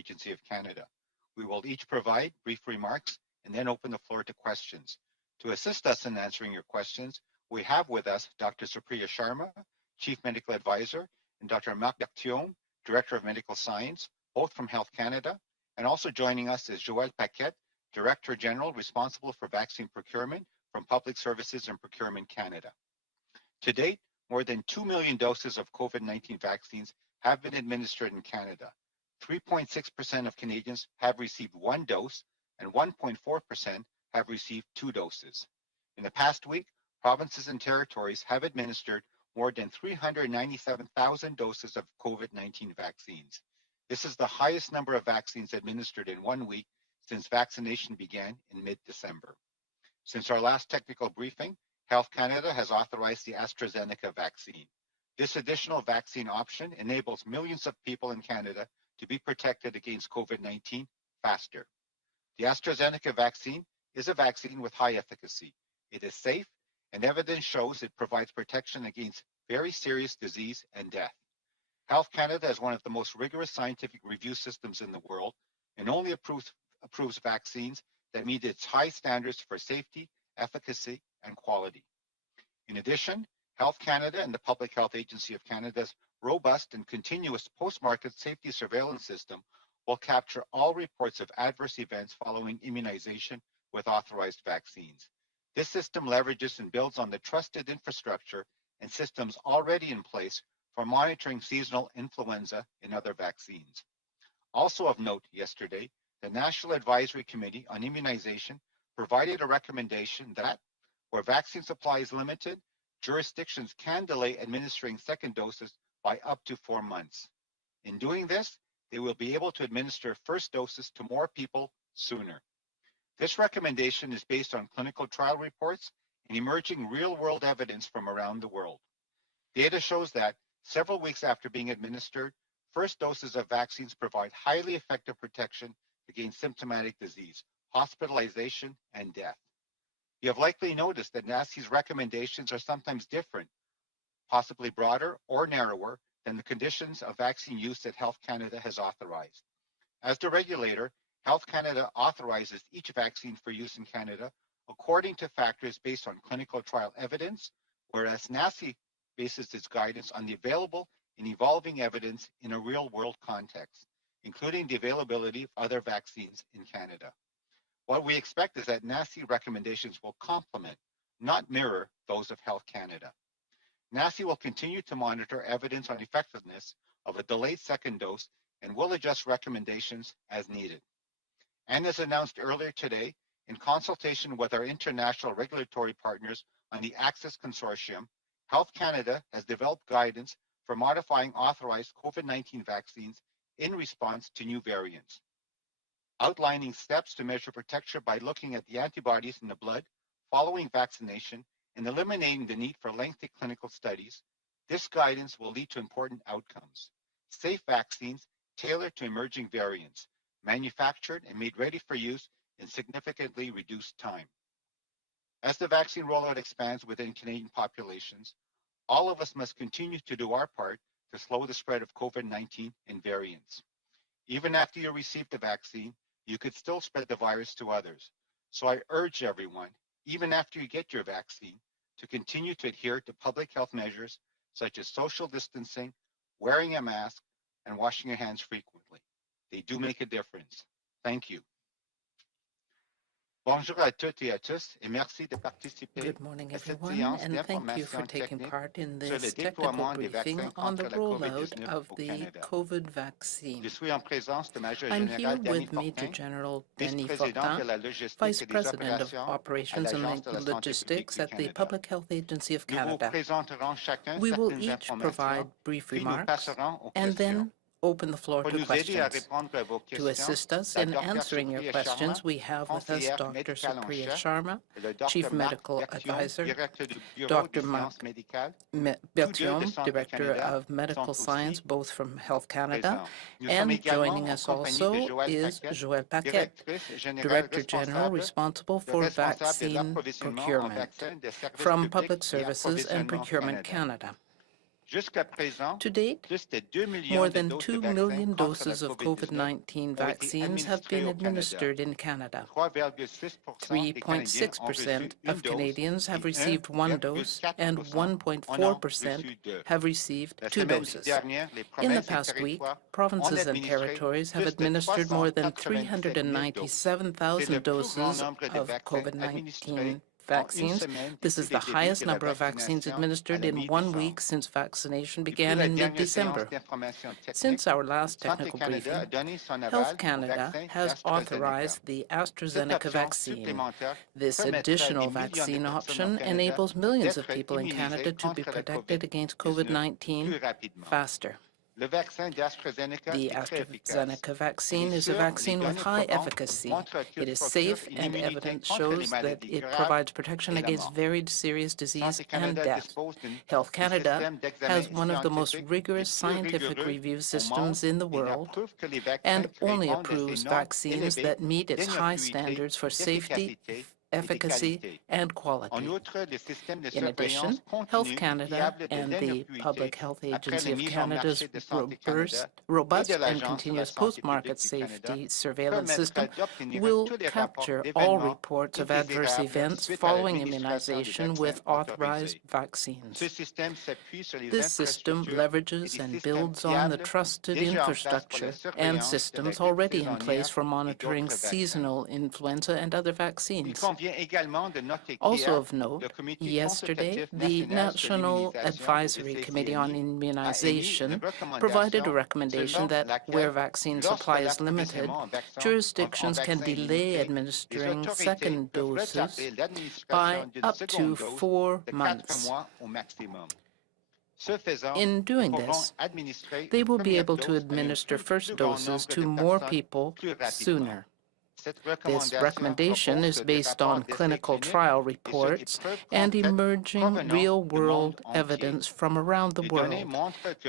Agency of Canada. We will each provide brief remarks and then open the floor to questions. To assist us in answering your questions, we have with us Dr. Supriya Sharma, Chief Medical Advisor, and Dr. Marc Berthiaume, Director of Medical Science, both from Health Canada. And also joining us is Joël Paquette, Director General responsible for vaccine procurement from Public Services and Procurement Canada. To date, more than 2 million doses of COVID-19 vaccines have been administered in Canada. 3.6% of Canadians have received one dose, and 1.4% have received 2 doses. In the past week, provinces and territories have administered more than 397,000 doses of COVID-19 vaccines. This is the highest number of vaccines administered in 1 week since vaccination began in mid-December. Since our last technical briefing, Health Canada has authorized the AstraZeneca vaccine. This additional vaccine option enables millions of people in Canada to be protected against COVID-19 faster. The AstraZeneca vaccine is a vaccine with high efficacy. It is safe, and evidence shows it provides protection against very serious disease and death. Health Canada is one of the most rigorous scientific review systems in the world and only approves vaccines that meet its high standards for safety, efficacy, and quality. In addition, Health Canada and the Public Health Agency of Canada's robust and continuous post-market safety surveillance system will capture all reports of adverse events following immunization with authorized vaccines. This system leverages and builds on the trusted infrastructure and systems already in place for monitoring seasonal influenza and other vaccines. Also of note yesterday, the National Advisory Committee on Immunization provided a recommendation that, where vaccine supply is limited, jurisdictions can delay administering second doses by up to 4 months. In doing this, they will be able to administer first doses to more people sooner. This recommendation is based on clinical trial reports and emerging real-world evidence from around the world. Data shows that several weeks after being administered, first doses of vaccines provide highly effective protection against symptomatic disease, hospitalization, and death. You have likely noticed that NACI's recommendations are sometimes different, possibly broader or narrower than the conditions of vaccine use that Health Canada has authorized. As the regulator, Health Canada authorizes each vaccine for use in Canada according to factors based on clinical trial evidence, whereas NACI bases its guidance on the available and evolving evidence in a real-world context, including the availability of other vaccines in Canada. What we expect is that NACI recommendations will complement, not mirror, those of Health Canada. NACI will continue to monitor evidence on effectiveness of a delayed second dose and will adjust recommendations as needed. And as announced earlier today, in consultation with our international regulatory partners on the Access Consortium, Health Canada has developed guidance for modifying authorized COVID-19 vaccines in response to new variants, outlining steps to measure protection by looking at the antibodies in the blood following vaccination and eliminating the need for lengthy clinical studies. This guidance will lead to important outcomes. Safe vaccines tailored to emerging variants, manufactured and made ready for use in significantly reduced time. As the vaccine rollout expands within Canadian populations, all of us must continue to do our part to slow the spread of COVID-19 and variants. Even after you receive the vaccine, you could still spread the virus to others. So I urge everyone, even after you get your vaccine, to continue to adhere to public health measures such as social distancing, wearing a mask, and washing your hands frequently. They do make a difference. Thank you. Bonjour à toutes et à tous, et merci de participer Good morning, à cette everyone, séance and thank you for d'information taking technique part in sur le this technical déploiement des briefing vaccins on the contre la rollout COVID-19 of au the Canada. COVID Je vaccine. suis en présence de Major I'm here Général Danny with Major Fortin, General Danny vice-président de Fortin, la logistique Vice et des President of opérations à Operations and l'Agence de la santé publique Logistics du at the Canada. Public Health Agency of Nous vous Canada. présenterons chacun We will certaines each provide informations, brief puis nous remarks passerons aux and questions. then open the floor Pour to nous aider à questions. répondre à vos To questions, assist us la in Dr answering your Supriya questions, Sharma, we have with us conseillère Dr. médicale en Supriya chef, Sharma, et le Chief Dr Marc Medical Berthiaume, Advisor, directeur du Bureau des Dr. Marc sciences médicales, tous deux de Berthiaume, Santé Director Canada, of Medical sont Science, aussi both from Health Canada. présents. Nous sommes And joining également en us compagnie de also Joël is Paquette, Joël Paquette, directrice générale Director General responsable responsible de for responsable de vaccine l'approvisionnement en procurement vaccins des services from publics Public et Services and approvisionnement Procurement Canada. Canada. To date, more than 2 million doses of COVID-19 vaccines have been administered in Canada. 3.6% of Canadians have received one dose, and 1.4% have received two doses. In the past week, provinces and territories have administered more than 397,000 doses of COVID-19 vaccines. This is the highest number of vaccines administered in 1 week since vaccination began in mid-December. Since our last technical briefing, Health Canada has authorized the AstraZeneca vaccine. This additional vaccine option enables millions of people in Canada to be protected against COVID-19 faster. The AstraZeneca vaccine is a vaccine with high efficacy. It is safe, and evidence shows that it provides protection against varied serious disease and death. Health Canada has one of the most rigorous scientific review systems in the world and only approves vaccines that meet its high standards for safety, efficacy, and quality. In addition, Health Canada and the Public Health Agency of Canada's robust and continuous post-market safety surveillance system will capture all reports of adverse events following immunization with authorized vaccines. This system leverages and builds on the trusted infrastructure and systems already in place for monitoring seasonal influenza and other vaccines. Also of note, yesterday, the National Advisory Committee on Immunization provided a recommendation that where vaccine supply is limited, jurisdictions can delay administering second doses by up to 4 months. In doing this, they will be able to administer first doses to more people sooner. This recommendation is based on clinical trial reports and emerging real-world evidence from around the world.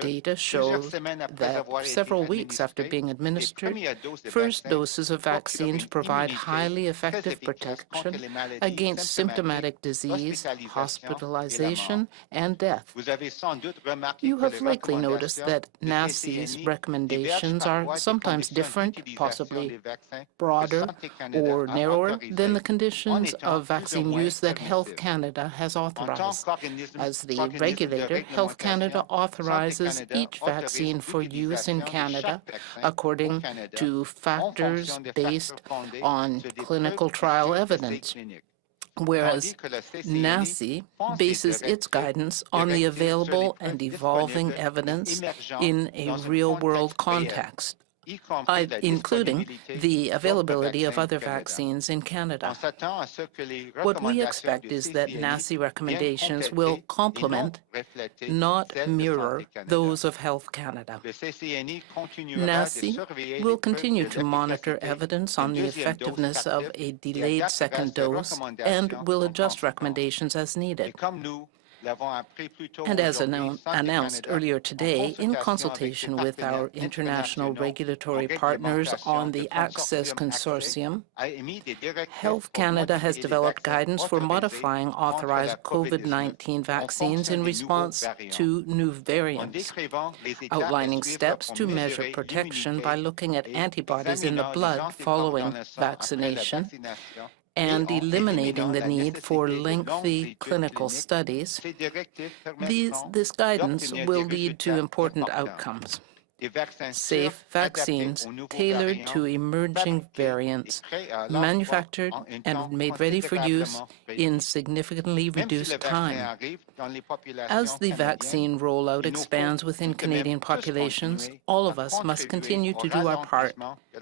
Data shows that several weeks after being administered, first doses of vaccines provide highly effective protection against symptomatic disease, hospitalization, and death. You have likely noticed that NACI's recommendations are sometimes different, possibly broader or narrower than the conditions of vaccine use that Health Canada has authorized. As the regulator, Health Canada authorizes each vaccine for use in Canada according to factors based on clinical trial evidence, whereas NACI bases its guidance on the available and evolving evidence in a real-world context, including the availability of other vaccines in Canada. What we expect is that NACI recommendations will complement, not mirror, those of Health Canada. NACI will continue to monitor evidence on the effectiveness of a delayed second dose and will adjust recommendations as needed. And as announced earlier today, in consultation with our international regulatory partners on the Access Consortium, Health Canada has developed guidance for modifying authorized COVID-19 vaccines in response to new variants, outlining steps to measure protection by looking at antibodies in the blood following vaccination, and eliminating the need for lengthy clinical studies. This guidance will lead to important outcomes. Safe vaccines tailored to emerging variants, manufactured and made ready for use in significantly reduced time. As the vaccine rollout expands within Canadian populations, all of us must continue to do our part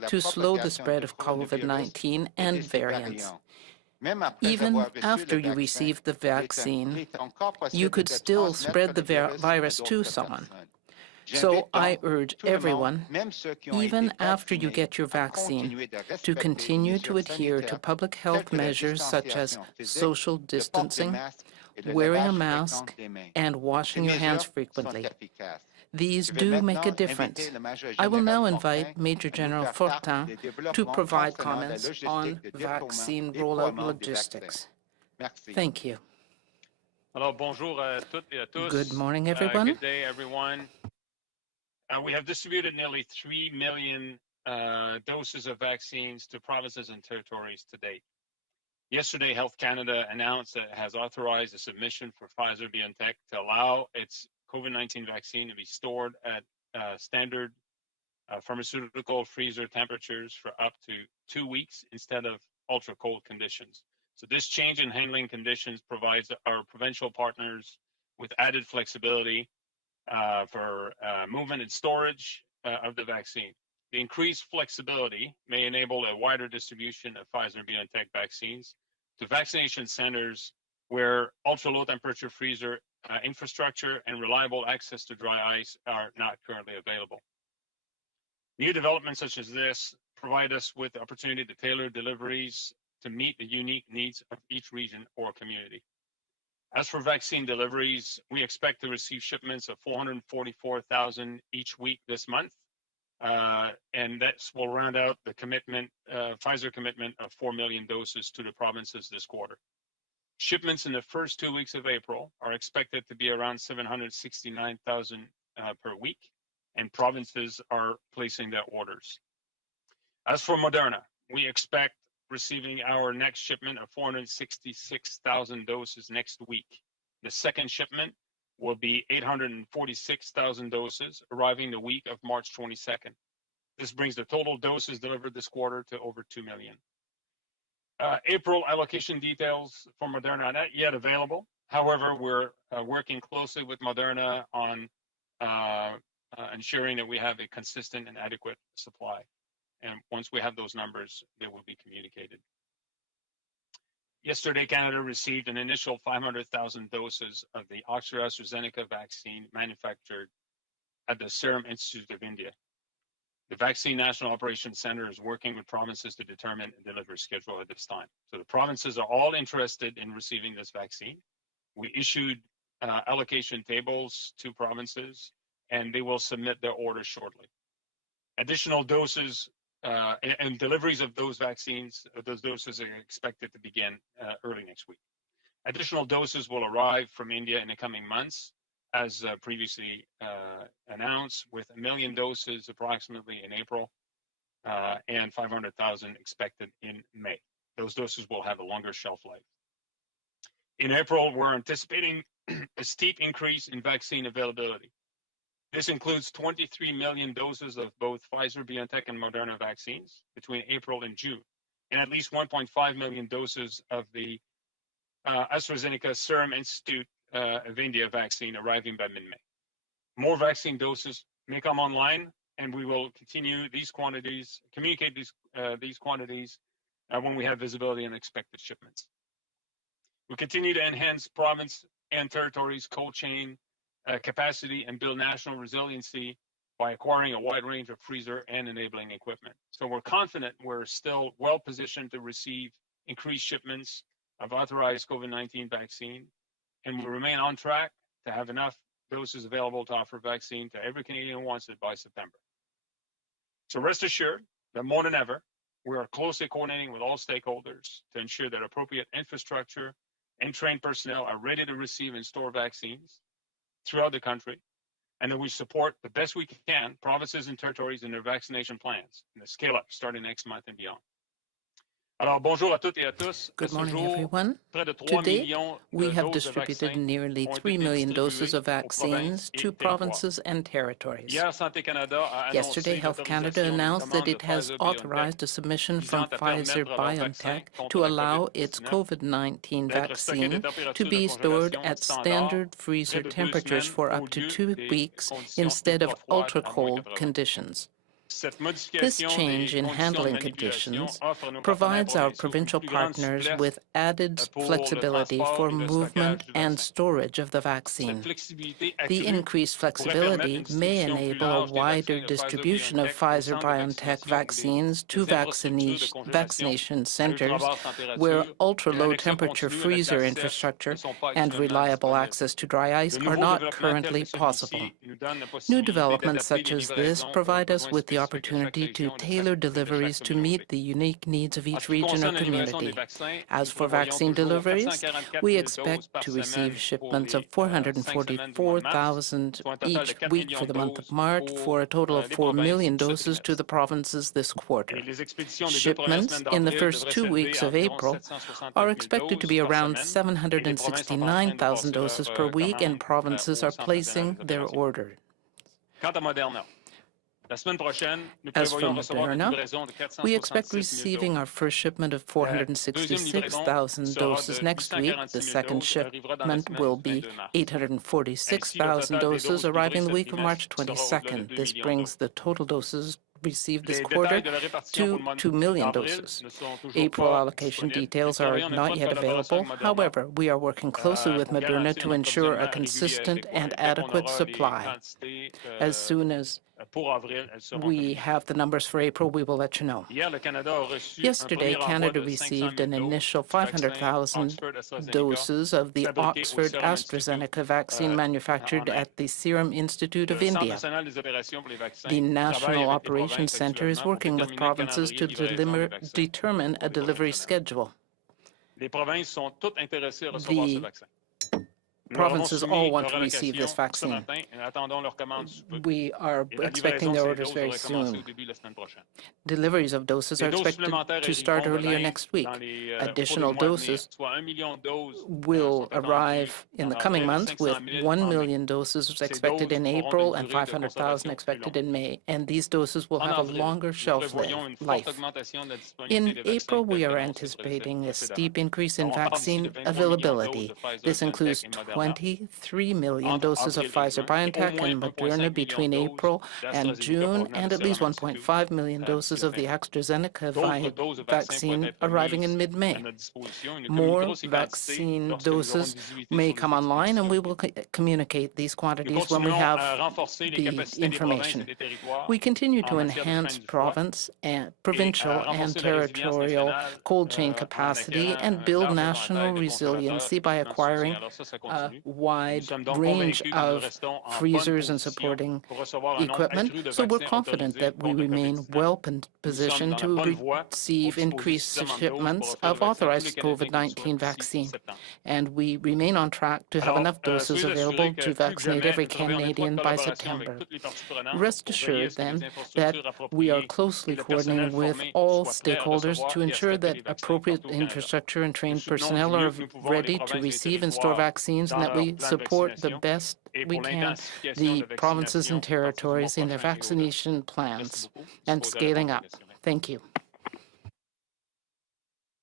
to slow the spread of COVID-19 and variants. Even after you receive the vaccine, you could still spread the virus to someone. So I urge everyone, even after you get your vaccine, to continue to adhere to public health measures such as social distancing, wearing a mask, and washing your hands frequently. These do make a difference. I will now invite Major General Fortin to provide comments on vaccine rollout logistics. Thank you. Alors, bonjour à toutes et à Good tous. morning, everyone. Good day, everyone. We have distributed nearly 3 million doses of vaccines to provinces and territories to date. Yesterday, Health Canada announced that it has authorized a submission for Pfizer-BioNTech to allow its COVID-19 vaccine to be stored at standard pharmaceutical freezer temperatures for up to 2 weeks instead of ultra cold conditions. So this change in handling conditions provides our provincial partners with added flexibility for movement and storage of the vaccine. The increased flexibility may enable a wider distribution of Pfizer-BioNTech vaccines to vaccination centers where ultra-low temperature freezer infrastructure and reliable access to dry ice are not currently available. New developments such as this provide us with the opportunity to tailor deliveries to meet the unique needs of each region or community. As for vaccine deliveries, we expect to receive shipments of 444,000 each week this month, and that will round out the commitment, Pfizer commitment of 4 million doses to the provinces this quarter. Shipments in the first 2 weeks of April are expected to be around 769,000 per week, and provinces are placing their orders. As for Moderna, we expect receiving our next shipment of 466,000 doses next week. The second shipment will be 846,000 doses, arriving the week of March 22nd. This brings the total doses delivered this quarter to over 2 million. April allocation details for Moderna are not yet available. However, we're working closely with Moderna on ensuring that we have a consistent and adequate supply. And once we have those numbers, they will be communicated. Yesterday, Canada received an initial 500,000 doses of the AstraZeneca vaccine manufactured at the Serum Institute of India. The Vaccine National Operations Center is working with provinces to determine a delivery schedule at this time. So the provinces are all interested in receiving this vaccine. We issued allocation tables to provinces, and they will submit their orders shortly. Additional doses and deliveries of those vaccines, those doses are expected to begin early next week. Additional doses will arrive from India in the coming months, as previously announced, with 1 million doses approximately in April and 500,000 expected in May. Those doses will have a longer shelf life. In April, we're anticipating a steep increase in vaccine availability. This includes 23 million doses of both Pfizer, BioNTech, and Moderna vaccines between April and June, and at least 1.5 million doses of the AstraZeneca Serum Institute of India vaccine arriving by mid-May. More vaccine doses may come online, and we will continue these quantities, communicate these quantities when we have visibility on expected shipments. We continue to enhance province and territories' cold chain capacity and build national resiliency by acquiring a wide range of freezer and enabling equipment. So we're confident we're still well positioned to receive increased shipments of authorized COVID-19 vaccine, and we remain on track to have enough doses available to offer vaccine to every Canadian who wants it by September. So rest assured that more than ever, we are closely coordinating with all stakeholders to ensure that appropriate infrastructure and trained personnel are ready to receive and store vaccines throughout the country, and that we support the best we can provinces and territories in their vaccination plans and the scale up starting next month and beyond. Alors, bonjour à toutes et à tous. Good morning, everyone. Today, we have distributed nearly 3 million doses of vaccines to provinces and territories. Yesterday, Health Canada announced that it has authorized a submission from Pfizer-BioNTech to allow its COVID-19 vaccine to be stored at standard freezer temperatures for up to 2 weeks instead of ultra-cold conditions. This change in handling conditions provides our provincial partners with added flexibility for movement and storage of the vaccine. The increased flexibility may enable a wider distribution of Pfizer-BioNTech vaccines to vaccination centers where ultra-low temperature freezer infrastructure and reliable access to dry ice are not currently possible. New developments such as this provide us with the opportunity to tailor deliveries to meet the unique needs of each region or community. As for vaccine deliveries, we expect to receive shipments of 444,000 each week for the month of March, for a total of 4 million doses to the provinces this quarter. Shipments in the first 2 weeks of April are expected to be around 769,000 doses per week, and provinces are placing their orders. As for Moderna, we expect receiving our first shipment of 466,000 doses next week. The second shipment will be 846,000 doses, arriving the week of March 22nd. This brings the total doses received this quarter to 2 million doses. April allocation details are not yet available. However, we are working closely with Moderna to ensure a consistent and adequate supply. As soon as we have the numbers for April, we will let you know. Yesterday, Canada received an initial 500,000 doses of the Oxford AstraZeneca vaccine manufactured at the Serum Institute of India. The National Operations Centre is working with provinces to determine a delivery schedule. The provinces all want to receive this vaccine. We are expecting their orders very soon. Deliveries of doses are expected to start earlier next week. Additional doses will arrive in the coming months, with 1 million doses expected in April and 500,000 expected in May, and these doses will have a longer shelf life. In April, we are anticipating a steep increase in vaccine availability. This includes 23 million doses of Pfizer-BioNTech and Moderna between April and June, and at least 1.5 million doses of the AstraZeneca vaccine arriving in mid-May. More vaccine doses may come online, and we will communicate these quantities when we have the information. We continue to enhance provincial and territorial cold chain capacity and build national resiliency by acquiring a wide range of freezers and supporting equipment. So we're confident that we remain well positioned to receive increased shipments of authorized COVID-19 vaccine. And we remain on track to have enough doses available to vaccinate every Canadian by September. Rest assured, then, that we are closely coordinating with all stakeholders to ensure that appropriate infrastructure and trained personnel are ready to receive and store vaccines, and that we support the best we can the provinces and territories in their vaccination plans and scaling up. Thank you.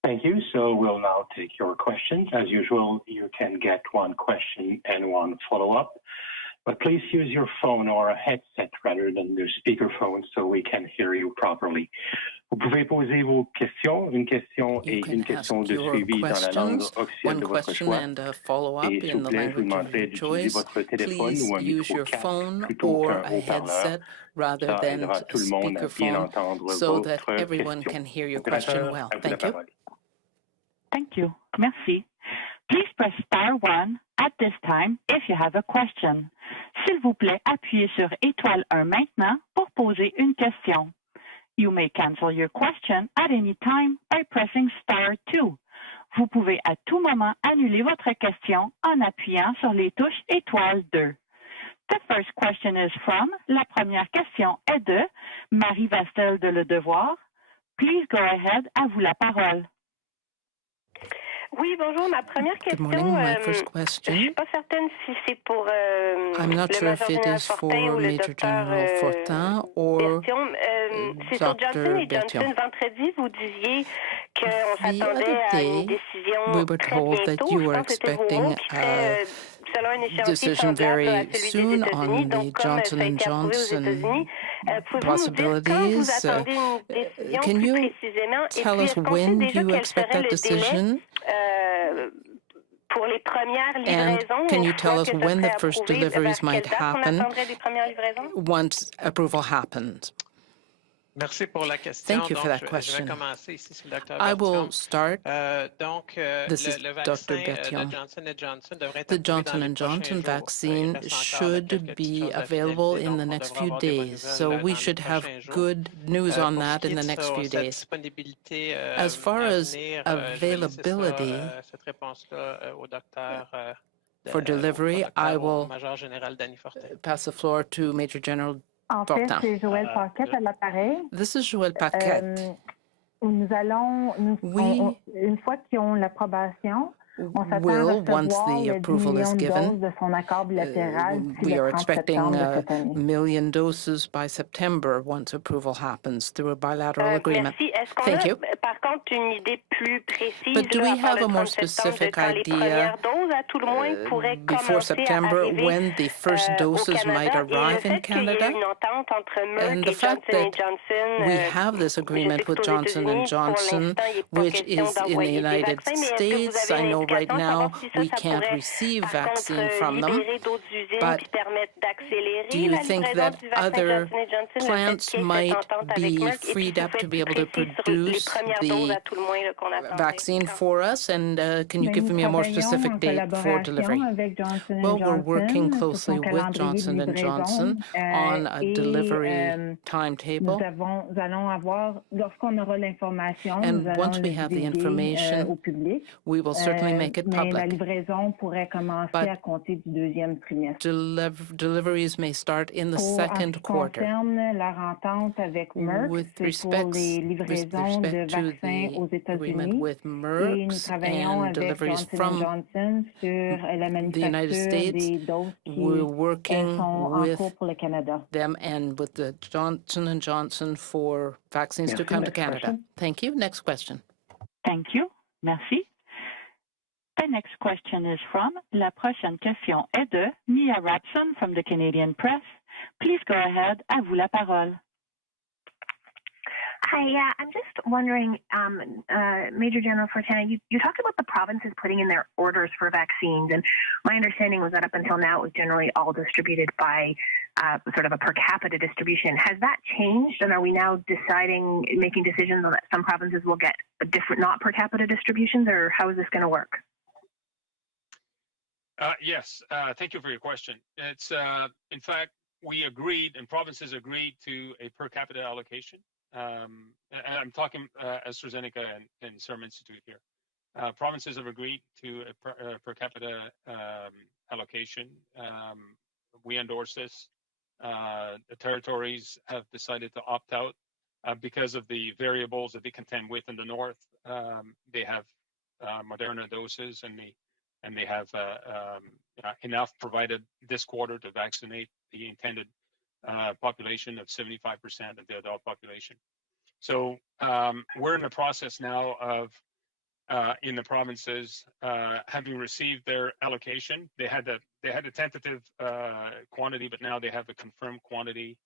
Thank you. So we'll now take your questions. As usual, you can get one question and one follow-up, but please use your phone or a headset rather than the speakerphone so we can hear you properly. Vous pouvez poser vos questions, une question et une question de suivi dans la langue officielle de votre choix. Et s'il vous plaît, je vous demanderai d'utiliser votre téléphone ou un micro casque plutôt qu'un haut-parleur. Ça aidera tout le monde à bien entendre votre question. Opérateur, à vous la parole. Thank you. Merci. Please press star 1 at this time if you have a question. S'il vous plaît, appuyez sur étoile 1 maintenant pour poser une question. You may cancel your question at any time by pressing star 2. Vous pouvez à tout moment annuler votre question en appuyant sur les touches étoile 2. The first question is from, la première question est de Marie Vastel de Le Devoir. Please go ahead, à vous la parole. Oui, bonjour. Ma première question, Good morning. My first question. Je suis pas certaine si c'est pour I'm not sure if it is for Major General Fortin or c'est sur Johnson & Johnson. Vendredi, vous disiez qu'on s'attendait à une décision très bientôt. Je pense que c'était vos mots qui serait selon un échéancier semblable à celui des États-Unis. Donc, comme ça a été approuvé aux États-Unis, pouvez-vous nous dire quand vous attendez une décision plus précisément? Et puis, est-ce qu'on sait déjà quel serait le délai pour les premières livraisons? Can you tell us when the first deliveries might happen once approval happens? Thank you for that question. I will start. This is Dr. Berthiaume. The Johnson & Johnson vaccine should be available in the next few days, so we should have good news on that in the next few days. As far as availability for delivery, I will pass the floor to Major General Fortin. C'est Joël Paquette à l'appareil. This is Joël Paquette. Une fois qu'ils ont l'approbation, will, once the approval is given, we are expecting a million doses by September once approval happens through a bilateral agreement. Thank you. But do we have a more specific idea before September when the first doses might arrive in Canada? And the fact that we have this agreement with Johnson & Johnson, which is in the United States, I know right now we can't receive vaccine from them, but do you think that other plants might be freed up to be able to produce the vaccine for us? And can you give me a more specific date for delivery? Well, we're working closely with Johnson & Johnson on a delivery timetable. And once we have the information, we will certainly make it public. But deliveries may start in the second quarter. With respect to the agreement with Merck and deliveries from the United States, we're working with them and with the Johnson & Johnson for vaccines to come to Canada. Thank you. Next question. Thank you. Merci. The next question is from La prochaine question est de Mia Rapson from the Canadian Press. Please go ahead. À vous la parole. Hi, yeah, I'm just wondering, Major General Fortin, you talked about the provinces putting in their orders for vaccines, and my understanding was that up until now it was generally all distributed by sort of a per capita distribution. Has that changed, and are we now making decisions that some provinces will get different, not per capita distributions, or how is this going to work? Yes, thank you for your question. It's in fact, we agreed, and provinces agreed to a per capita allocation. And I'm talking AstraZeneca and Serum Institute here. Provinces have agreed to a per capita allocation. We endorse this. The territories have decided to opt out because of the variables that they contend with in the north. They have Moderna doses, and they have enough provided this quarter to vaccinate the intended population of 75% of the adult population. So we're in the process now of, in the provinces, having received their allocation. They had a tentative quantity, but now they have a confirmed quantity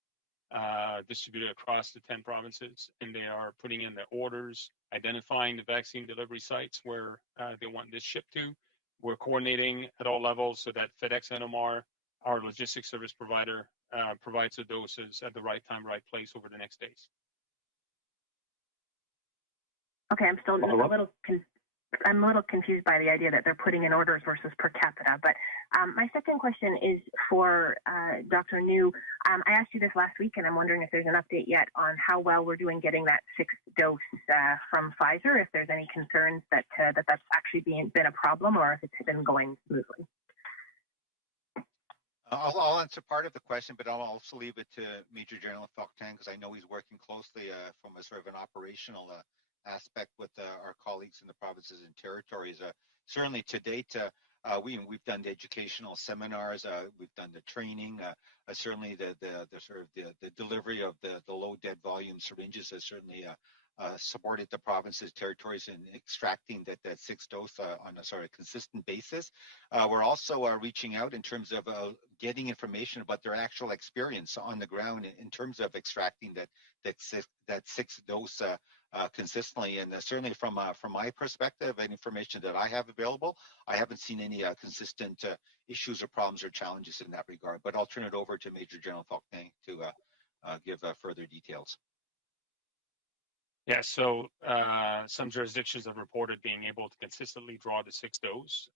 distributed across the 10 provinces, and they are putting in the orders, identifying the vaccine delivery sites where they want this shipped to. We're coordinating at all levels so that FedEx NMR, our logistics service provider, provides the doses at the right time, right place over the next days. Okay, I'm still I'm a little confused by the idea that they're putting in orders versus per capita. But my second question is for Dr. New. I asked you this last week, and I'm wondering if there's an update yet on how well we're doing getting that sixth dose from Pfizer, if there's any concerns that that's actually been a problem, or if it's been going smoothly. I'll answer part of the question, but I'll also leave it to Major General Fortin, because I know he's working closely from a sort of an operational aspect with our colleagues in the provinces and territories. Certainly to date, we've done the educational seminars, we've done the training. Certainly the delivery of the low dead volume syringes has certainly supported the provinces, territories in extracting that sixth dose on a sort of consistent basis. We're also reaching out in terms of getting information about their actual experience on the ground in terms of extracting that sixth dose consistently. And certainly from my perspective and information that I have available, I haven't seen any consistent issues or problems or challenges in that regard. But I'll turn it over to Major General Fortin to give further details. Yeah, so some jurisdictions have reported being able to consistently draw the 6 dose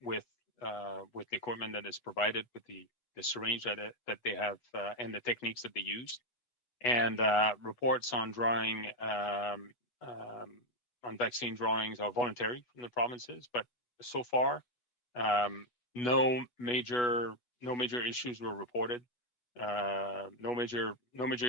with the equipment that is provided, with the syringe that they have and the techniques that they use. And reports on drawing on vaccine drawings are voluntary from the provinces, but so far no major issues were reported. No major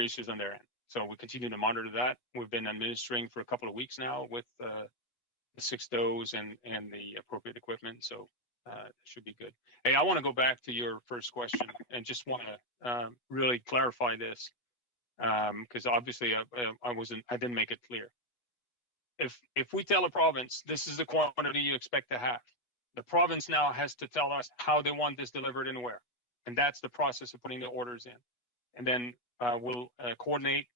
issues on their end. So we continue to monitor that. We've been administering for a couple of weeks now with the 6 dose and the appropriate equipment. So it should be good. Hey, I want to go back to your first question and just want to really clarify this because obviously I didn't make it clear. If we tell a province this is the quantity you expect to have, the province now has to tell us how they want this delivered and where. And that's the process of putting the orders in. And then we'll coordinate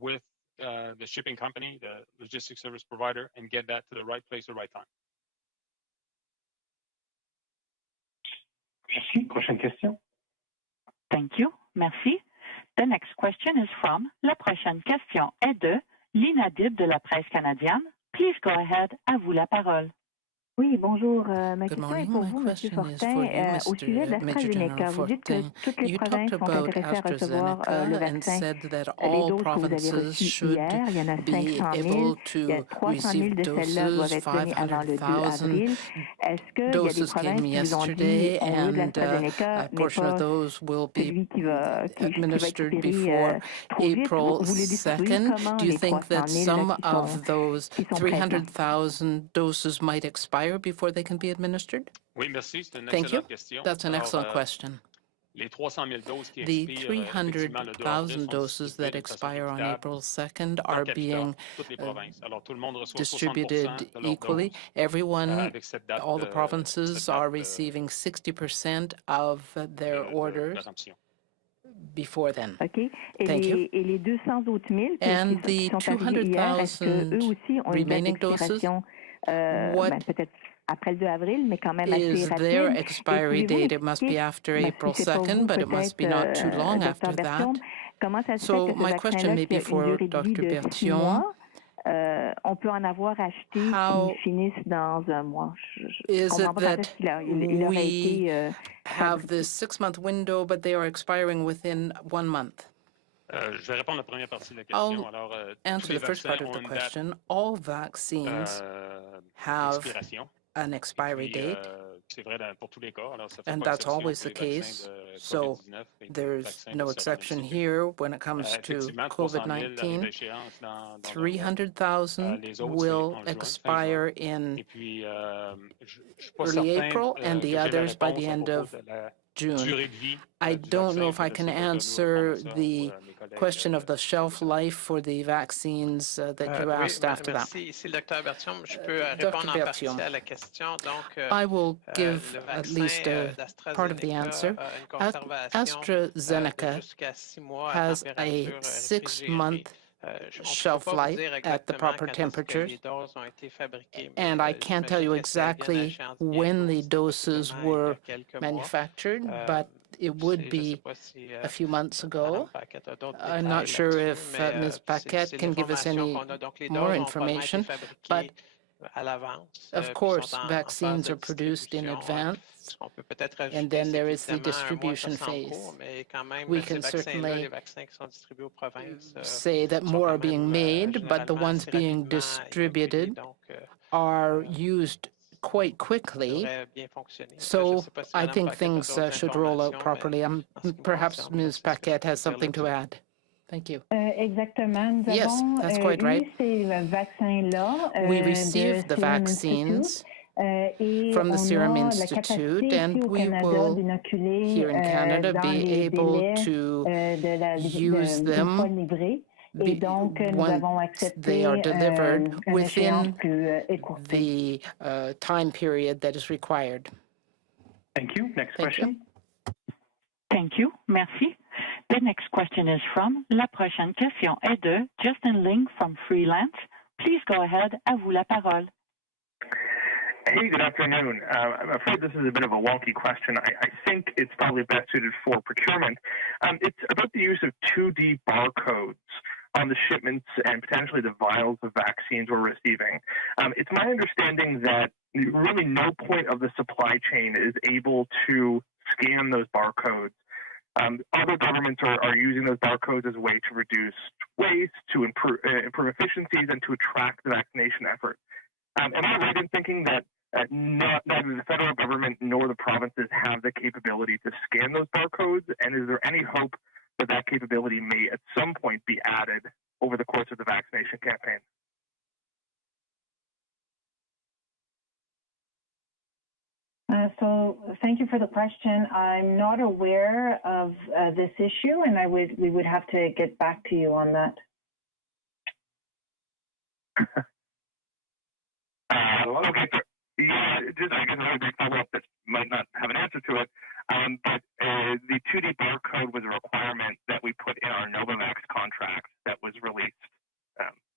with the shipping company, the logistics service provider, and get that to the right place at the right time. Merci. Prochaine question. Thank you. Merci. The next question is from La prochaine question est de l'Inadib de la presse canadienne. Please go ahead. À vous la parole. Oui, bonjour. Ma Good question est morning. pour My vous, M. question is Fortin. for you, Au sujet de Major General l'AstraZeneca, vous dites que Fortin. toutes les You provinces talked sont about intéressées à recevoir le AstraZeneca and vaccin. said that Les all doses que vous avez provinces reçues should hier, il y en a be 500 000. able Il y a to 300 000 receive de celles-là doivent doses, être données avant le 2 500,000 avril. Est-ce qu'il y a des doses provinces came qui vous ont dit yesterday, on veut de and l'AstraZeneca, a mais portion of pas those will be celui qui va administered expérer before trop vite? April Vous les distribuez 2nd. comment, Do you les think 300 that 000 some là, of those qui sont prêtes, là? 300,000 doses might expire before they can be administered? Oui, merci. C'est une Thank you. excellente question. That's an Alors, excellent question. les 300 000 doses qui The expirent effectivement le 2 avril 300,000 sont doses distribuées that d'une façon expire on équitable April 2nd dans are le being toutes les provinces. Alors, tout le monde reçoit 60% distributed de leur equally. dose Everyone, avec cette date, all the provinces are receiving 60% of their orders d'adoption. before then. OK. Thank you. Et les 200 autres 000 And qui the sont arrivés hier, est-ce qu'eux aussi ont une date remaining doses, d'expiration peut-être après le 2 avril, mais quand même is assez their rapide? expiry date? It must be after April si c'est pas 2nd, vous, but it must be not too long after Dr. that. Comment ça se fait So que ce my question vaccin-là, may qui a be une for durée de vie Dr. de 6 Berthiaume. mois, on peut en avoir acheté qui finissent dans un mois? Je Is it that il aurait we été have this 6-month window, but they are expiring within 1 month? Je vais répondre à la première partie de la question. Alors, Answer the first part of the question. All vaccines have an expiry date, c'est vrai pour tous les cas. Alors, ça fait and pas that's exception always pour the les case. vaccins de So COVID-19 et des there's vaccins no de exception séronégatifs. here when it comes to Effectivement, 300 000 arrivent à COVID-19. échéance dans 300,000 les autres, will c'est en juin, fin expire juin. in Et puis, je suis pas early certain April, and que the j'ai la others by réponse the à end propos of de la June. durée de vie I du don't know vaccin. if I can answer the question of the shelf life for the vaccines that you asked after that. Merci. Ici le Dr. Berthiaume. Je peux répondre en partie à la question. Donc, I will give at least a part of the answer. AstraZeneca has a 6-month shelf life at the proper temperatures, and I can't tell you exactly when the doses were manufactured, but it would be a few months ago. I'm not sure if Ms. Paquette can give us any more information, but of course, vaccines are produced in advance, and then there is the distribution phase. We can certainly say that more are being made, but the ones being distributed are used quite quickly. So I think things should roll out properly. Perhaps Ms. Paquette has something to add. Thank you. Exactement. Nous yes, that's quite right. We received the vaccines from the Serum Institute, and we will, here in Canada, be able to use them once they are delivered within the time period that is required. Thank you. Next question. Thank you. Merci. The next question is from La prochaine question est de Justin Ling from Freelance. Please go ahead. À vous la parole. Hey, good afternoon. I'm afraid this is a bit of a wonky question. I think it's probably best suited for procurement. It's about the use of 2D barcodes on the shipments and potentially the vials of vaccines we're receiving. It's my understanding that really no point of the supply chain is able to scan those barcodes. Other governments are using those barcodes as a way to reduce waste, to improve efficiencies, and to attract the vaccination effort. Am I right in thinking that neither the federal government nor the provinces have the capability to scan those barcodes? And is there any hope that that capability may at some point be added over the course of the vaccination campaign? So thank you for the question. I'm not aware of this issue, and we would have to get back to you on that. Okay. Yeah, just I guess another big follow-up that might not have an answer to it, but the 2D barcode was a requirement that we put in our Novavax contract that was released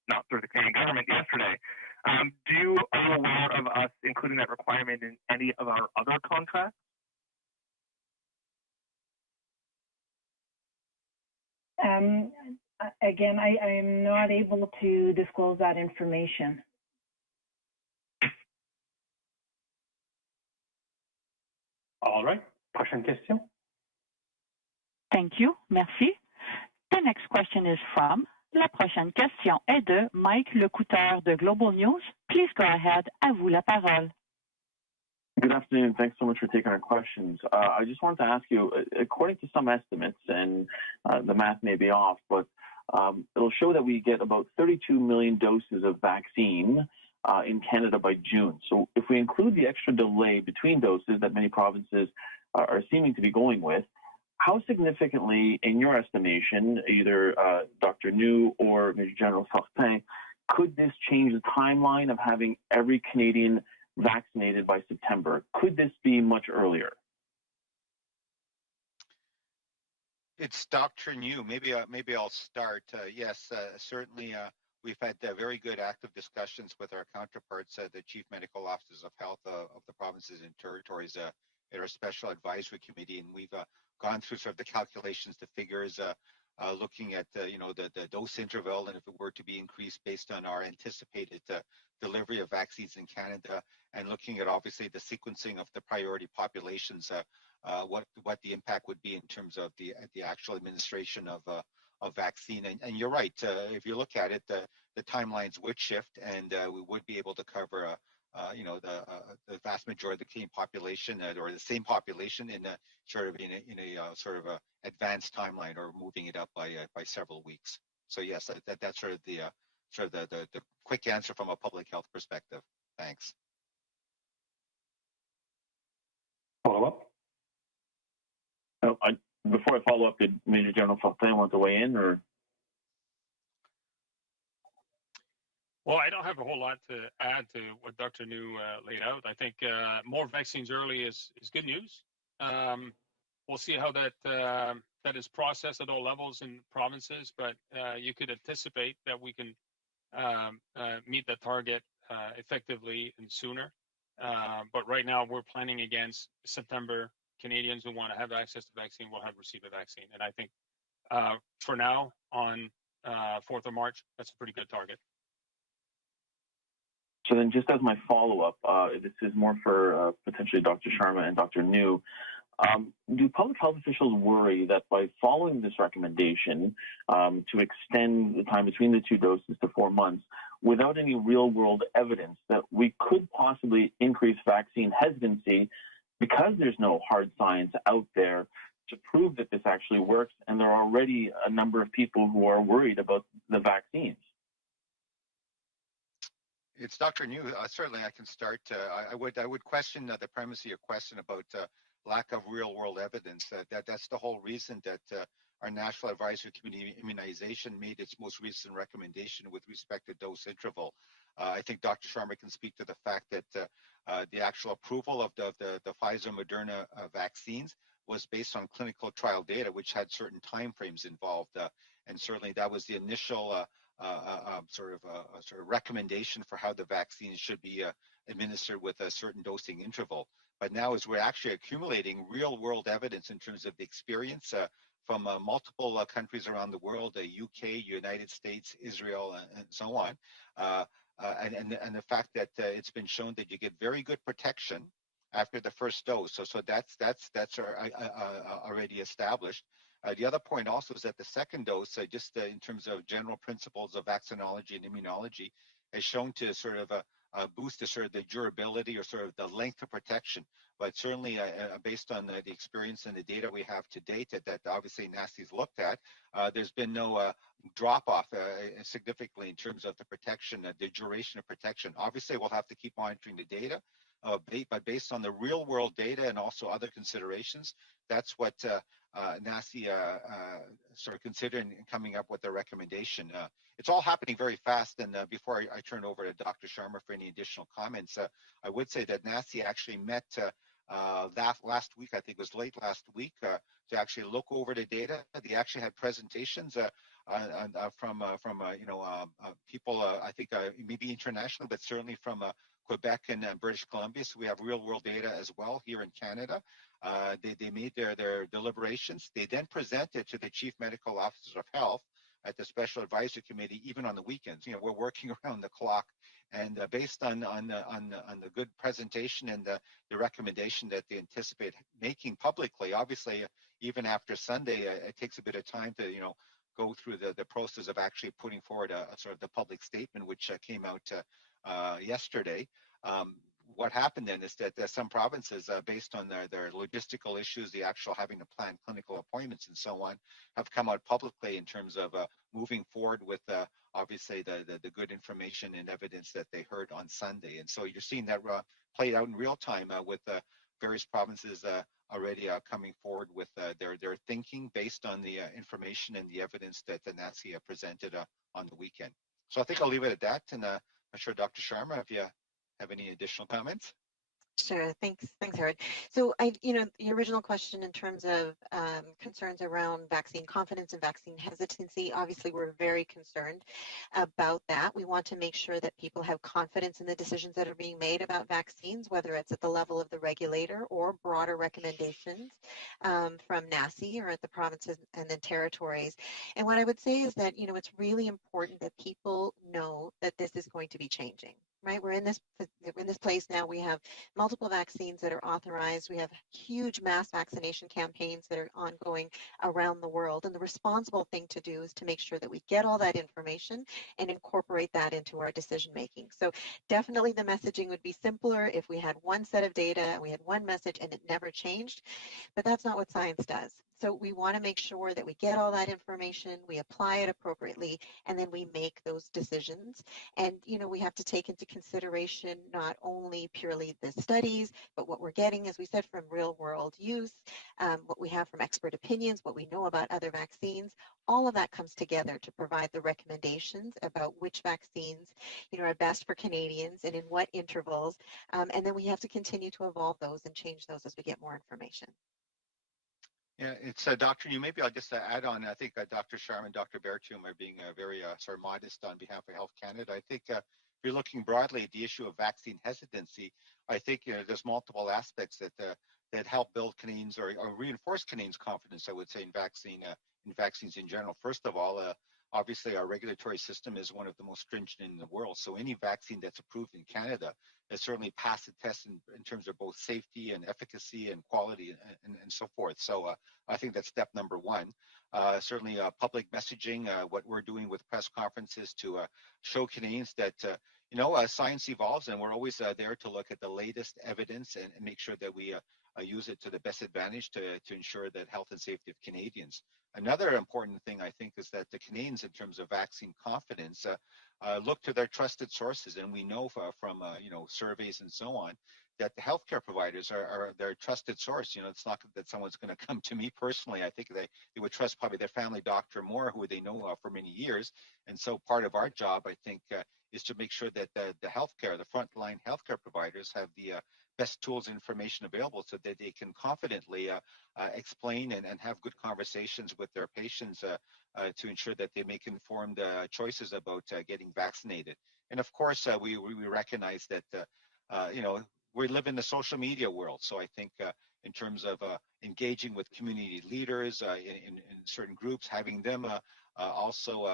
not through the Canadian government yesterday. Are you aware of us including that requirement in any of our other contracts? Again, I am not able to disclose that information. All right. Prochaine question. Thank you. Merci. The next question is from La prochaine question est de Mike Lecouteur de Global News. Please go ahead. À vous la parole. Good afternoon. Thanks so much for taking our questions. I just wanted to ask you, according to some estimates, and the math may be off, but it'll show that we get about 32 million doses of vaccine in Canada by June. So if we include the extra delay between doses that many provinces are seeming to be going with, how significantly, in your estimation, either Dr. New or Major General Fortin, could this change the timeline of having every Canadian vaccinated by September? Could this be much earlier? It's Dr. New. Maybe I'll start. Yes, certainly we've had very good active discussions with our counterparts, the Chief Medical Officers of Health of the provinces and territories at our Special Advisory Committee, and we've gone through sort of the calculations, the figures, looking at the dose interval, and if it were to be increased based on our anticipated delivery of vaccines in Canada, and looking at obviously the sequencing of the priority populations, what the impact would be in terms of the actual administration of vaccine. And you're right. If you look at it, the timelines would shift, and we would be able to cover the vast majority of the Canadian population, or the same population, in a sort of a advanced timeline, or moving it up by several weeks. So yes, that's sort of the quick answer from a public health perspective. Thanks. Follow up. Before I follow up, did Major General Fortin want to weigh in, or? Well, I don't have a whole lot to add to what Dr. New laid out. I think more vaccines early is good news. We'll see how that is processed at all levels in provinces, but you could anticipate that we can meet the target effectively and sooner. But right now, we're planning against September. Canadians who want to have access to vaccine will have received a vaccine. And I think for now, on 4th of March, that's a pretty good target. So then, just as my follow-up, this is more for potentially Dr. Sharma and Dr. New. Do public health officials worry that by following this recommendation to extend the time between the two doses to 4 months, without any real-world evidence, that we could possibly increase vaccine hesitancy because there's no hard science out there to prove that this actually works, and there are already a number of people who are worried about the vaccines? It's Dr. New. Certainly, I can start. I would question the premise of your question about lack of real-world evidence. That's the whole reason that our National Advisory Committee Immunization made its most recent recommendation with respect to dose interval. I think Dr. Sharma can speak to the fact that the actual approval of the Pfizer-Moderna vaccines was based on clinical trial data, which had certain timeframes involved, and certainly that was the initial sort of recommendation for how the vaccines should be administered with a certain dosing interval. But now, as we're actually accumulating real-world evidence in terms of the experience from multiple countries around the world, the UK, United States, Israel, and so on. And the fact that it's been shown that you get very good protection after the first dose. So that's already established. The other point also is that the second dose, just in terms of general principles of vaccinology and immunology, has shown to sort of boost the sort of the durability or sort of the length of protection. But certainly based on the experience and the data we have to date that obviously NACI's looked at, there's been no drop off significantly in terms of the protection, the duration of protection. Obviously, we'll have to keep monitoring the data, but based on the real world data and also other considerations, that's what NACI sort of considered in coming up with the recommendation. It's all happening very fast, and before I turn over to Dr. Sharma for any additional comments, I would say that NACI actually met that last week, I think it was late last week, to actually look over the data. They actually had presentations from people, I think maybe international, but certainly from Quebec and British Columbia. So we have real world data as well here in Canada. They made their deliberations. They then presented to the Chief Medical Officer of Health at the Special Advisory Committee, even on the weekends. We're working around the clock, and based on the good presentation and the recommendation that they anticipate making publicly, obviously, even after Sunday, it takes a bit of time to go through the process of actually putting forward a sort of the public statement, which came out yesterday. What happened then is that some provinces, based on their logistical issues, the actual having to plan clinical appointments and so on, have come out publicly in terms of moving forward with obviously the good information and evidence that they heard on Sunday. And so you're seeing that played out in real time with various provinces already coming forward with their thinking based on the information and the evidence that the NACI presented on the weekend. So I think I'll leave it at that, and I'm sure Dr. Sharma, if you have any additional comments. Sure. Thanks, Harold. So the original question in terms of concerns around vaccine confidence and vaccine hesitancy, obviously we're very concerned about that. We want to make sure that people have confidence in the decisions that are being made about vaccines, whether it's at the level of the regulator or broader recommendations from NACI or at the provinces and the territories. And what I would say is that, it's really important that people know that this is going to be changing. Right, we're in this place now. We have multiple vaccines that are authorized. We have huge mass vaccination campaigns that are ongoing around the world. And the responsible thing to do is to make sure that we get all that information and incorporate that into our decision making. So definitely the messaging would be simpler if we had one set of data, we had one message, and it never changed. But that's not what science does. So we want to make sure that we get all that information, we apply it appropriately, and then we make those decisions. And, we have to take into consideration not only purely the studies, but what we're getting, as we said, from real world use, what we have from expert opinions, what we know about other vaccines. All of that comes together to provide the recommendations about which vaccines, are best for Canadians and in what intervals. And then we have to continue to evolve those and change those as we get more information. Yeah, it's Dr. New. Maybe I'll just add on. I think Dr. Sharma and Dr. Bertium are being very sort of modest on behalf of Health Canada. I think if you're looking broadly at the issue of vaccine hesitancy, I think there's multiple aspects that help build Canadians or reinforce Canadians' confidence, I would say, in vaccines in general. First of all, obviously our regulatory system is one of the most stringent in the world. So any vaccine that's approved in Canada has certainly passed the test in terms of both safety and efficacy and quality and so forth. So I think that's step number one. Certainly public messaging, what we're doing with press conferences to show Canadians that, science evolves, and we're always there to look at the latest evidence and make sure that we use it to the best advantage to ensure that health and safety of Canadians. Another important thing, I think, is that the Canadians, in terms of vaccine confidence, look to their trusted sources, and we know from surveys and so on that the healthcare providers are their trusted source. It's not that someone's going to come to me personally. I think they would trust probably their family doctor more, who they know for many years. And so part of our job, I think, is to make sure that the healthcare, the frontline healthcare providers, have the best tools and information available so that they can confidently explain and have good conversations with their patients to ensure that they make informed choices about getting vaccinated. And of course, we recognize that, we live in the social media world. So I think in terms of engaging with community leaders in certain groups, having them also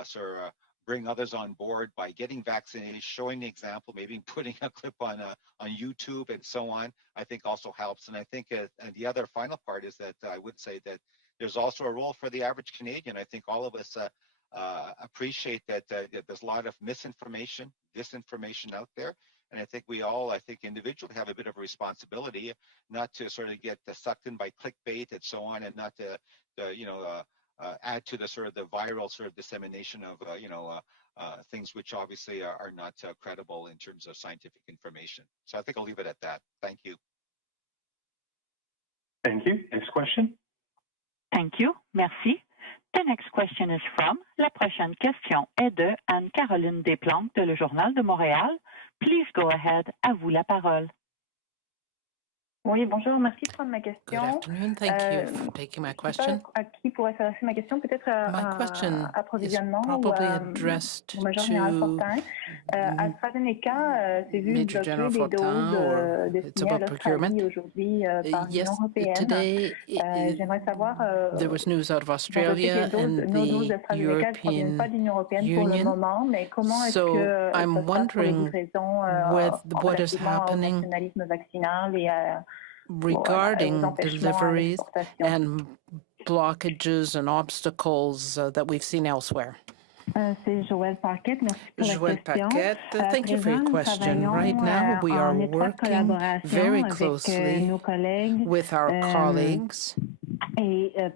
bring others on board by getting vaccinated, showing the example, maybe putting a clip on YouTube and so on, I think also helps. And I think and the other final part is that I would say that there's also a role for the average Canadian. I think all of us appreciate that there's a lot of misinformation, disinformation out there. And I think we all, individually have a bit of a responsibility not to sort of get sucked in by clickbait and so on, and not to add to the sort of the viral sort of dissemination of, things which obviously are not credible in terms of scientific information. So I think I'll leave it at that. Thank you. Thank you. Next question. Thank you. Merci. The next question is from, la prochaine question est de Anne-Caroline Desplanques de Le Journal de Montréal. Please go ahead. À vous la parole. Oui, bonjour, merci de prendre ma question. Good afternoon, thank you for taking my question. À qui pourrait s'adresser ma question? Peut-être my question approvisionnement is probably ou addressed Major Général to Fortin. AstraZeneca s'est vu Major bloquer General des Fortin, doses destinées à l'Australie aujourd'hui par l'Union européenne. Today J'aimerais savoir, there was news out of je sais Australia que and nos doses the d'AstraZeneca ne proviennent pas de l'Union européenne pour le Union. moment, mais comment est-ce So que I'm ça se passe pour les wondering livraisons what is relativement au happening nationalisme vaccinal et regarding deliveries and blockages and obstacles that we've seen elsewhere. C'est Joël Paquette. Merci pour Joël la question. Paquette, thank you for your question. Right now, we are working very closely with our colleagues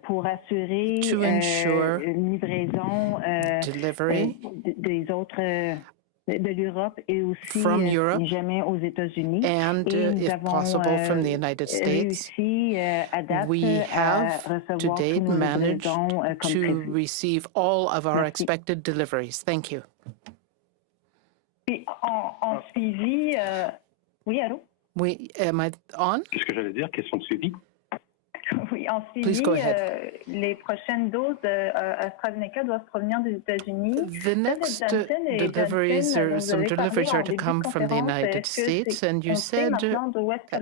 pour assurer to ensure livraison delivery des autres de l'Europe et aussi from Europe si jamais aux États-Unis. and, if possible, from the United States. We have to date managed to receive all of our expected deliveries. Thank you. En suivi, oui, allô? Oui, am I on? Qu'est-ce que j'allais dire? Question de suivi. Oui, en suivi, les prochaines doses AstraZeneca doivent provenir des États-Unis. The next deliveries or some deliveries are to come from the United States, and you said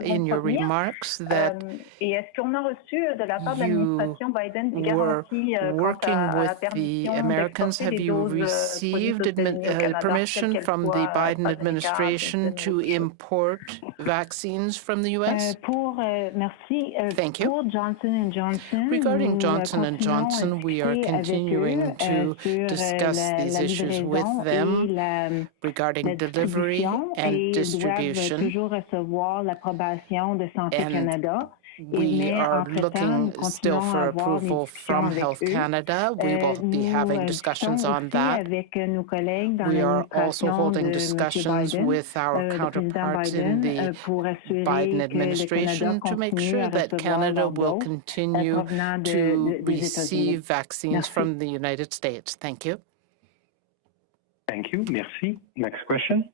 in your remarks that et est-ce qu'on a reçu de la part de l'administration Biden des were garanties working with the Americans. Have you received permission from the Biden administration to import vaccines from the U.S.? Merci. Thank you. Johnson & Johnson, regarding Johnson & Johnson, we are continuing to discuss these issues with them regarding delivery and distribution. And we are looking still for approval from Health Canada. We will be having discussions on that. We are also holding discussions with our counterparts in the Biden administration to make sure that Canada will continue to receive vaccines from the United States. Thank you. Thank you. Merci. Next question.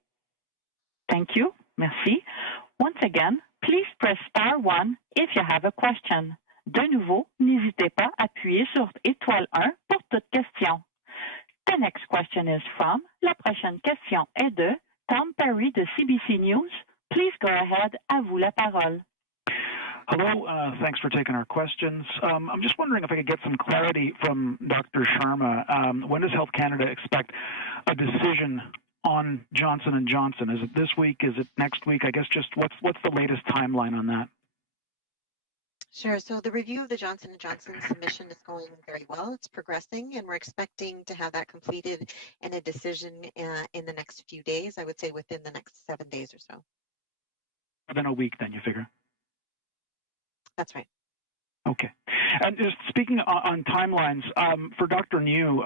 Thank you. Merci. Once again, please press star 1 if you have a question. De nouveau, n'hésitez pas à appuyer sur étoile 1 pour toute question. The next question is from, la prochaine question est de Tom Perry de CBC News. Please go ahead, à vous la parole. Hello, thanks for taking our questions. I'm just wondering if I could get some clarity from Dr. Sharma. When does Health Canada expect a decision on Johnson & Johnson? Is it this week? Is it next week? I guess just what's the latest timeline on that? Sure. So the review of the Johnson & Johnson submission is going very well. It's progressing, and we're expecting to have that completed and a decision in the next few days. I would say within the next 7 days or so. Within a week, then, you figure? That's right. Okay. And just speaking on timelines, for Dr. New,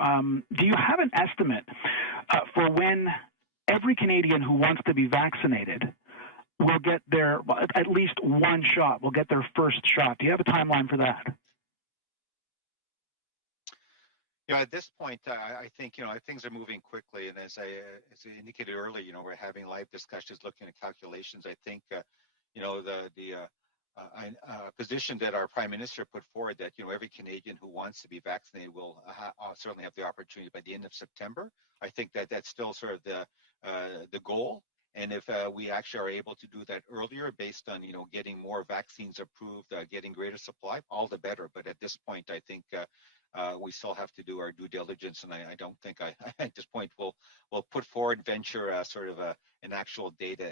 do you have an estimate for when every Canadian who wants to be vaccinated will get their, at least one shot, will get their first shot? Do you have a timeline for that? At this point, I think, things are moving quickly. And as I indicated earlier, we're having live discussions looking at calculations. I think, the position that our Prime Minister put forward that, every Canadian who wants to be vaccinated will certainly have the opportunity by the end of September. I think that that's still sort of the goal. And if we actually are able to do that earlier based on, getting more vaccines approved, getting greater supply, all the better. But at this point, I think we still have to do our due diligence, and I don't think at this point we'll put forward venture an actual data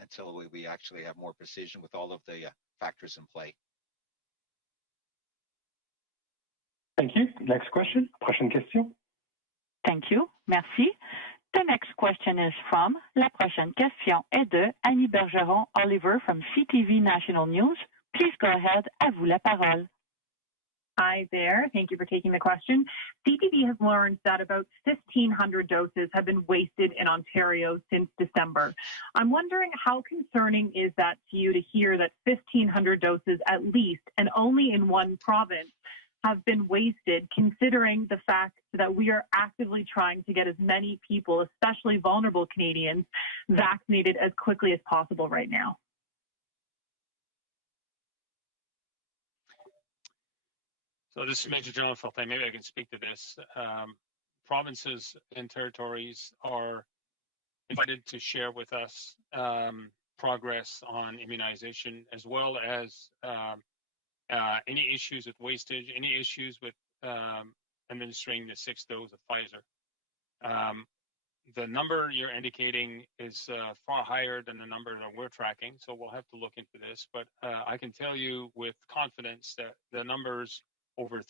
until we actually have more precision with all of the factors in play. Thank you. Next question. Prochaine question. Thank you. Merci. The next question is from La prochaine question est de Annie Bergeron-Oliver from CTV National News. Please go ahead. À vous la parole. Hi there. Thank you for taking the question. CTV has learned that about 1,500 doses have been wasted in Ontario since December. I'm wondering how concerning is that to you to hear that 1,500 doses at least, and only in one province, have been wasted, considering the fact that we are actively trying to get as many people, especially vulnerable Canadians, vaccinated as quickly as possible right now? So this is Major General Fortin. Maybe I can speak to this. Provinces and territories are invited to share with us progress on immunization, as well as any issues with wastage, any issues with administering the 6th dose of Pfizer. The number you're indicating is far higher than the number that we're tracking, so we'll have to look into this. But I can tell you with confidence that the numbers over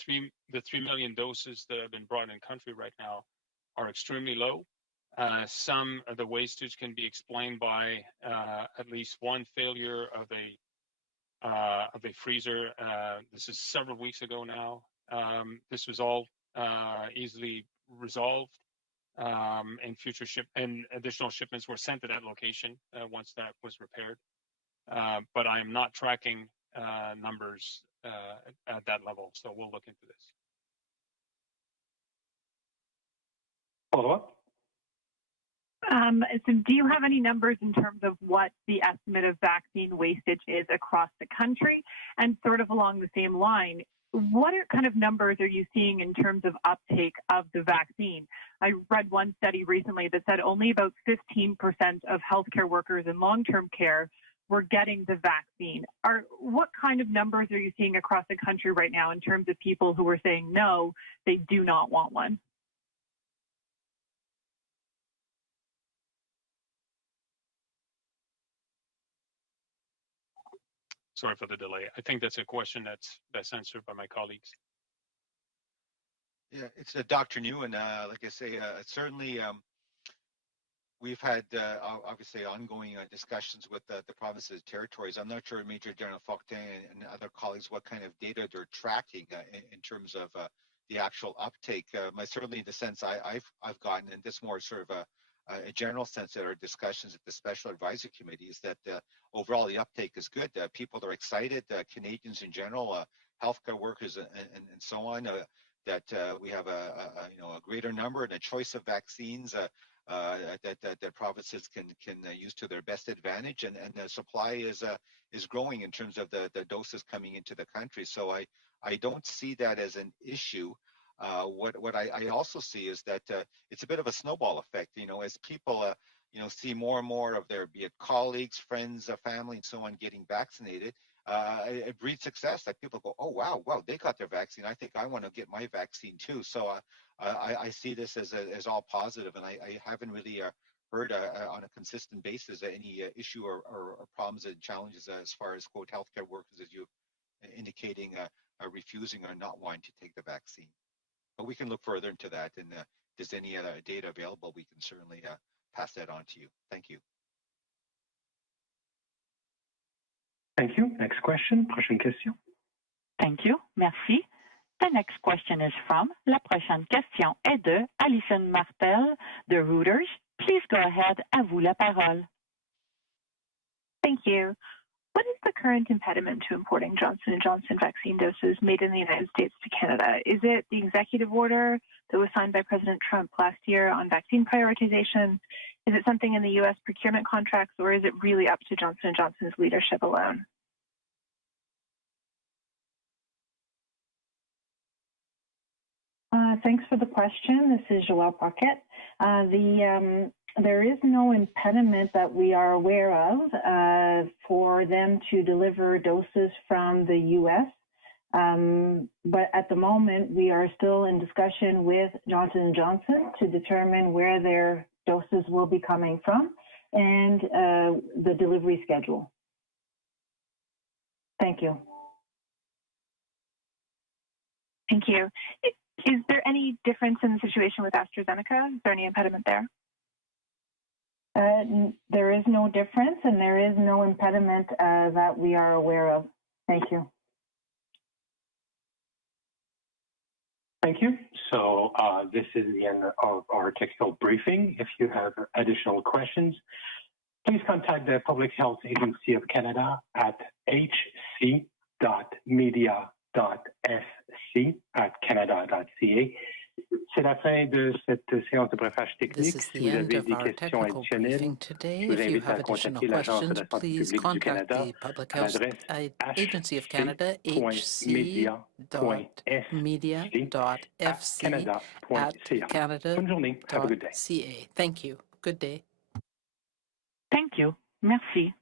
the 3 million doses that have been brought in country right now are extremely low. Some of the wastage can be explained by at least one failure of a freezer. This is several weeks ago now. This was all easily resolved, and additional shipments were sent to that location once that was repaired. But I am not tracking numbers at that level, so we'll look into this. Follow-up. So do you have any numbers in terms of what the estimate of vaccine wastage is across the country? And sort of along the same line, what kind of numbers are you seeing in terms of uptake of the vaccine? I read one study recently that said only about 15% of healthcare workers in long-term care were getting the vaccine. What kind of numbers are you seeing across the country right now in terms of people who are saying no, they do not want one? Sorry for the delay. I think that's a question that's best answered by my colleagues. Yeah, it's Dr. New, and like I say, certainly we've had obviously ongoing discussions with the provinces and territories. I'm not sure Major General Fortin and other colleagues what kind of data they're tracking in terms of the actual uptake. Certainly the sense I've gotten, and this more sort of a general sense at our discussions at the Special Advisory Committee, is that overall the uptake is good. People are excited. Canadians in general, healthcare workers and so on, that we have a greater number and a choice of vaccines that provinces can use to their best advantage, and the supply is growing in terms of the doses coming into the country. So I don't see that as an issue. What I also see is that it's a bit of a snowball effect, as people see more and more of their, be it colleagues, friends, family, and so on, getting vaccinated. It breeds success. Like people go, oh wow, they got their vaccine. I think I want to get my vaccine too. So I see this as all positive, and I haven't really heard on a consistent basis any issue or problems and challenges as far as, quote, healthcare workers, as you indicating refusing or not wanting to take the vaccine. But we can look further into that, and if there's any other data available, we can certainly pass that on to you. Thank you. Thank you. Next question. Prochaine question. Thank you. Merci. The next question is from La prochaine question est de Alison Martel de Reuters. Please go ahead. À vous la parole. Thank you. What is the current impediment to importing Johnson & Johnson vaccine doses made in the United States to Canada? Is it the executive order that was signed by President Trump last year on vaccine prioritization? Is it something in the U.S. procurement contracts, or is it really up to Johnson & Johnson's leadership alone? Thanks for the question. This is Joelle Pocket. There is no impediment that we are aware of for them to deliver doses from the U.S. But at the moment, we are still in discussion with Johnson & Johnson to determine where their doses will be coming from and the delivery schedule. Thank you. Thank you. Is there any difference in the situation with AstraZeneca? Is there any impediment there? There is no difference, and there is no impediment that we are aware of. Thank you. Thank you. So this is the end of our technical briefing. If you have additional questions, please contact the Public Health Agency of Canada at hc.media.fc@canada.ca. C'est la fin de cette séance de briefage technique. This is Si the vous end avez of des our questions technical additionnelles, briefing today. je vous If you invite have à additional contacter l'Agence de questions, la santé please publique du contact Canada the Public à Health l'adresse Agency of Canada, hc.media.fc@canada.ca. Bonne journée. Have a good day. Thank you. Good day. Thank you. Merci.